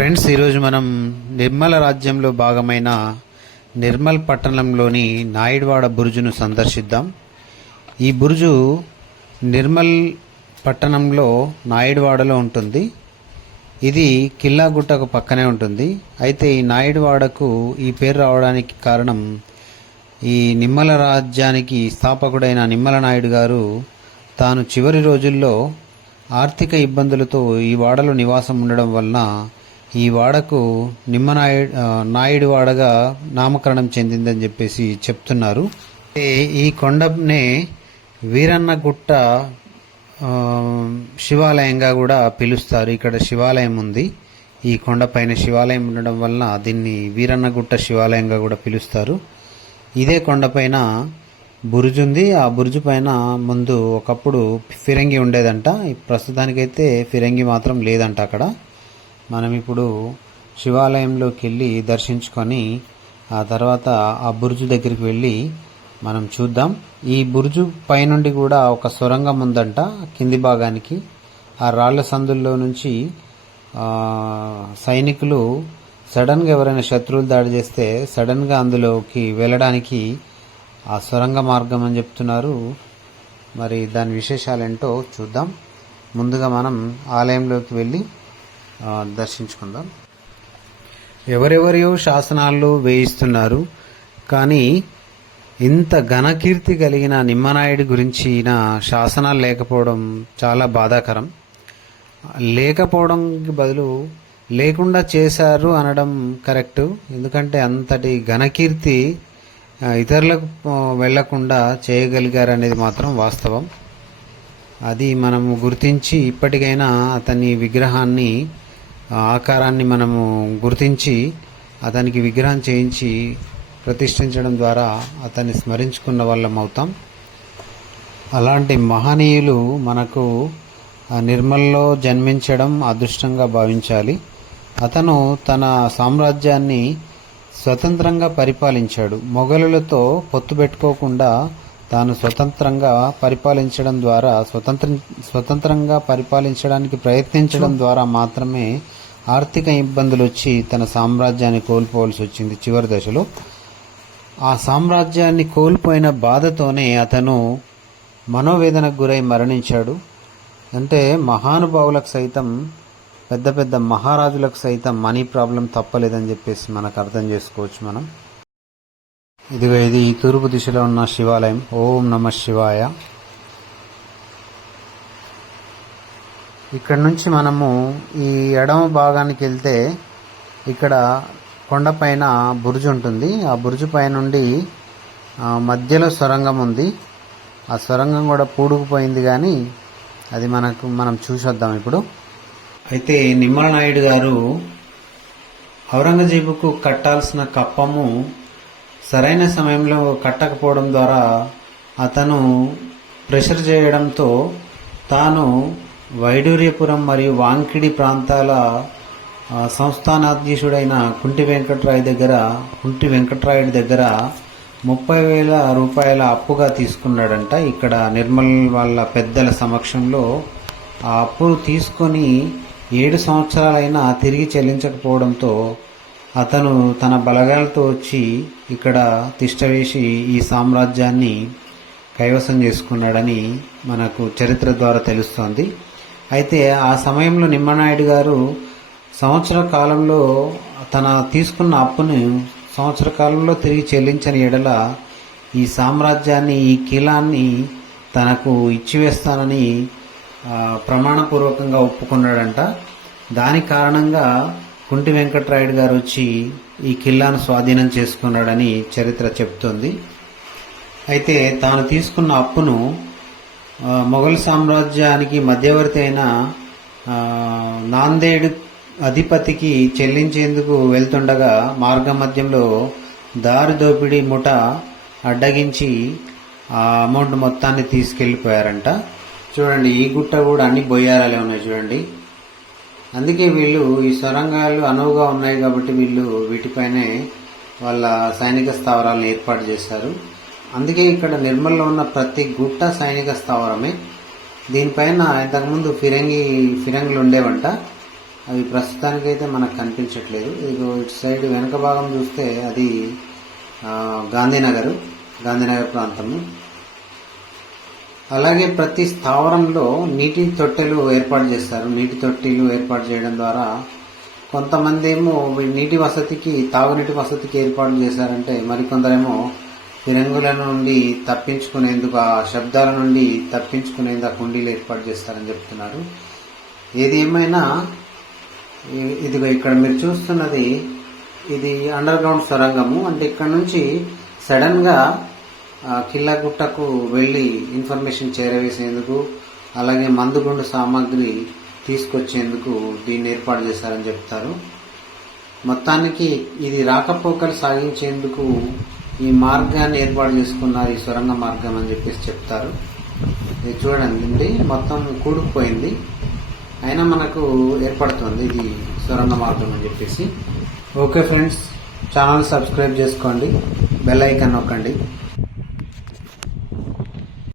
Friends ఈరోజు మనం నిర్మల రాజ్యంలో భాగమైన నిర్మల్ పట్టణంలోని నాయుడువాడ బురుజును సందర్శిద్దాం. ఈ బురుజు నిర్మల్ పట్టణంలో నాయుడువాడలో ఉంటుంది. ఇది కిల్లాగుట్టకు పక్కనే ఉంటుంది. అయితే ఈ నాయుడువాడకు ఈ పేరు రావడానికి కారణం ఈ నిమ్మల రాజ్యానికి స్థాపకుడైన నిమ్మల నాయుడు గారు తాను చివరి రోజుల్లో ఆర్థిక ఇబ్బందులతో ఈ వాడలో నివాసం ఉండడం వలన ఈ వాడకు నిమ్మనాయుడు నాయుడు వాడగా నామకరణం చెందిందని చెప్పేసి చెప్తున్నారు. ఈ కొండనే వీరన్న గుట్ట శివాలయంగా కూడా పిలుస్తారు. ఇక్కడ శివాలయం ఉంది. ఈ కొండపైన శివాలయం ఉండడం వలన దీన్ని వీరన్నగుట్ట శివాలయంగా కూడా పిలుస్తారు. ఇదే కొండపైన బురుజు ఉంది. ఆ బురుజు పైన ముందు ఒకప్పుడు ఫిరంగి ఉండేదంట. ప్రస్తుతానికైతే ఫిరంగి మాత్రం లేదంట అక్కడ. మనం ఇప్పుడు శివాలయంలోకి వెళ్ళి దర్శించుకొని ఆ తర్వాత ఆ బురుజు దగ్గరికి వెళ్ళి మనం చూద్దాం. ఈ బురుజు పైనుండి కూడా ఒక సొరంగం ఉందంట కింది భాగానికి. ఆ రాళ్ళ సందుల్లో నుంచి సైనికులు సడన్గా ఎవరైనా శత్రువులు దాడి చేస్తే సడన్గా అందులోకి వెళ్ళడానికి ఆ సొరంగ మార్గం అని చెప్తున్నారు. మరి దాని విశేషాలేంటో చూద్దాం. ముందుగా మనం ఆలయంలోకి వెళ్ళి దర్శించుకుందాం. ఎవరెవరియో శాసనాలు వేయిస్తున్నారు కానీ ఇంత ఘనకీర్తి కలిగిన నిమ్మనాయుడి గురించిన శాసనాలు లేకపోవడం చాలా బాధాకరం. లేకపోవడంకి బదులు లేకుండా చేశారు అనడం కరెక్ట్. ఎందుకంటే అంతటి ఘనకీర్తి ఇతరులకు వెళ్ళకుండా చేయగలిగారు అనేది మాత్రం వాస్తవం. అది మనము గుర్తించి ఇప్పటికైనా అతని విగ్రహాన్ని ఆకారాన్ని మనము గుర్తించి అతనికి విగ్రహం చేయించి ప్రతిష్ఠించడం ద్వారా అతన్ని స్మరించుకున్న వాళ్ళం అవుతాం. అలాంటి మహనీయులు మనకు నిర్మల్లో జన్మించడం అదృష్టంగా భావించాలి. అతను తన సామ్రాజ్యాన్ని స్వతంత్రంగా పరిపాలించాడు. మొఘలులతో పొత్తు పెట్టుకోకుండా తాను స్వతంత్రంగా పరిపాలించడం ద్వారా స్వతంత్ర స్వతంత్రంగా పరిపాలించడానికి ప్రయత్నించడం ద్వారా మాత్రమే ఆర్థిక ఇబ్బందులు వచ్చి తన సామ్రాజ్యాన్ని కోల్పోవలసి వచ్చింది చివరి దశలో. ఆ సామ్రాజ్యాన్ని కోల్పోయిన బాధతోనే అతను మనోవేదనకు గురై మరణించాడు. అంటే మహానుభావులకు సైతం పెద్ద పెద్ద మహారాజులకు సైతం మనీ ప్రాబ్లం తప్పలేదని చెప్పేసి మనకు అర్థం చేసుకోవచ్చు మనం. ఇదిగో ఇది తూర్పు దిశలో ఉన్న శివాలయం. ఓం నమ శివాయ. ఇక్కడ నుంచి మనము ఈ ఎడమ భాగానికి వెళ్తే ఇక్కడ కొండపైన బురుజు ఉంటుంది. ఆ బురుజు పైనుండి మధ్యలో సొరంగం ఉంది. ఆ సొరంగం కూడా పూడుకుపోయింది కానీ అది మనకు మనం చూసొద్దాం ఇప్పుడు. అయితే నిమ్మలనాయుడు గారు ఔరంగజేబుకు కట్టాల్సిన కప్పము సరైన సమయంలో కట్టకపోవడం ద్వారా అతను ప్రెషర్ చేయడంతో తాను వైడూర్యపురం మరియు వాంకిడి ప్రాంతాల సంస్థానాధీశుడైన కుంటి వెంకట్రాయ్ దగ్గర కుంటి వెంకట్రాయుడి దగ్గర ముప్పై వేల రూపాయల అప్పుగా తీసుకున్నాడంట. ఇక్కడ నిర్మల్ వాళ్ళ పెద్దల సమక్షంలో ఆ అప్పు తీసుకొని ఏడు సంవత్సరాలైనా తిరిగి చెల్లించకపోవడంతో అతను తన బలగాలతో వచ్చి ఇక్కడ తిష్టవేసి ఈ సామ్రాజ్యాన్ని కైవసం చేసుకున్నాడని మనకు చరిత్ర ద్వారా తెలుస్తోంది. అయితే ఆ సమయంలో నిమ్మనాయుడు గారు సంవత్సర కాలంలో తన తీసుకున్న అప్పును సంవత్సర కాలంలో తిరిగి చెల్లించని ఎడల ఈ సామ్రాజ్యాన్ని ఈ కీలాన్ని తనకు ఇచ్చివేస్తానని ప్రమాణపూర్వకంగా ఒప్పుకున్నాడంట. దాని కారణంగా కుంటి వెంకట్రాయుడు గారు వచ్చి ఈ కిల్లాను స్వాధీనం చేసుకున్నాడని చరిత్ర చెప్తోంది. అయితే తాను తీసుకున్న అప్పును మొఘల్ సామ్రాజ్యానికి మధ్యవర్తి అయిన నాందేడు నాందేడ్ అధిపతికి చెల్లించేందుకు వెళ్తుండగా మార్గ మధ్యంలో దారి దోపిడీ ముఠ అడ్డగించి ఆ అమౌంట్ మొత్తాన్ని తీసుకెళ్ళిపోయారంట. చూడండి ఈ గుట్ట కూడా అన్ని బొయ్యారాలే ఉన్నాయి చూడండి. అందుకే వీళ్ళు ఈ సొరంగాలు అనువుగా ఉన్నాయి కాబట్టి వీళ్ళు వీటిపైనే వాళ్ళ సైనిక స్థావరాలను ఏర్పాటు చేశారు. అందుకే ఇక్కడ నిర్మల్లో ఉన్న ప్రతి గుట్ట సైనిక స్థావరమే. దీనిపైన ఇంతకుముందు ఫిరంగి ఫిరంగులు ఉండేవంట అవి ప్రస్తుతానికైతే మనకు కనిపించట్లేదు. ఇది ఇటు సైడ్ వెనక భాగం చూస్తే అది గాంధీనగర్ గాంధీనగర్ ప్రాంతము. అలాగే ప్రతి స్థావరంలో నీటి తొట్టెలు ఏర్పాటు చేస్తారు. నీటి తొట్టెలు ఏర్పాటు చేయడం ద్వారా కొంతమంది ఏమో నీటి వసతికి తాగునీటి వసతికి ఏర్పాటు చేశారంటే మరికొందరేమో ఫిరంగుల నుండి తప్పించుకునేందుకు ఆ శబ్దాల నుండి తప్పించుకునేందుకు ఆ కుండీలు ఏర్పాటు చేస్తారని చెప్తున్నారు. ఏది ఏమైనా ఇదిగో ఇక్కడ మీరు చూస్తున్నది ఇది అండర్ గ్రౌండ్ సొరంగము. అంటే ఇక్కడ నుంచి సడన్గా కిల్లాగుట్టకు వెళ్ళి ఇన్ఫర్మేషన్ చేరవేసేందుకు అలాగే మందుగుండు సామాగ్రి తీసుకొచ్చేందుకు దీన్ని ఏర్పాటు చేశారని చెప్తారు. మొత్తానికి ఇది రాకపోకలు సాగించేందుకు ఈ మార్గాన్ని ఏర్పాటు చేసుకున్నారు ఈ సొరంగ మార్గం అని చెప్పేసి చెప్తారు. ఇది చూడండి మొత్తం కూడుకుపోయింది. అయినా మనకు ఏర్పడుతుంది ఇది సొరంగ మార్గం అని చెప్పేసి. ఓకే ఫ్రెండ్స్ ఛానల్ సబ్స్క్రైబ్ చేసుకోండి బెల్ ఐకాన్ నొక్కండి.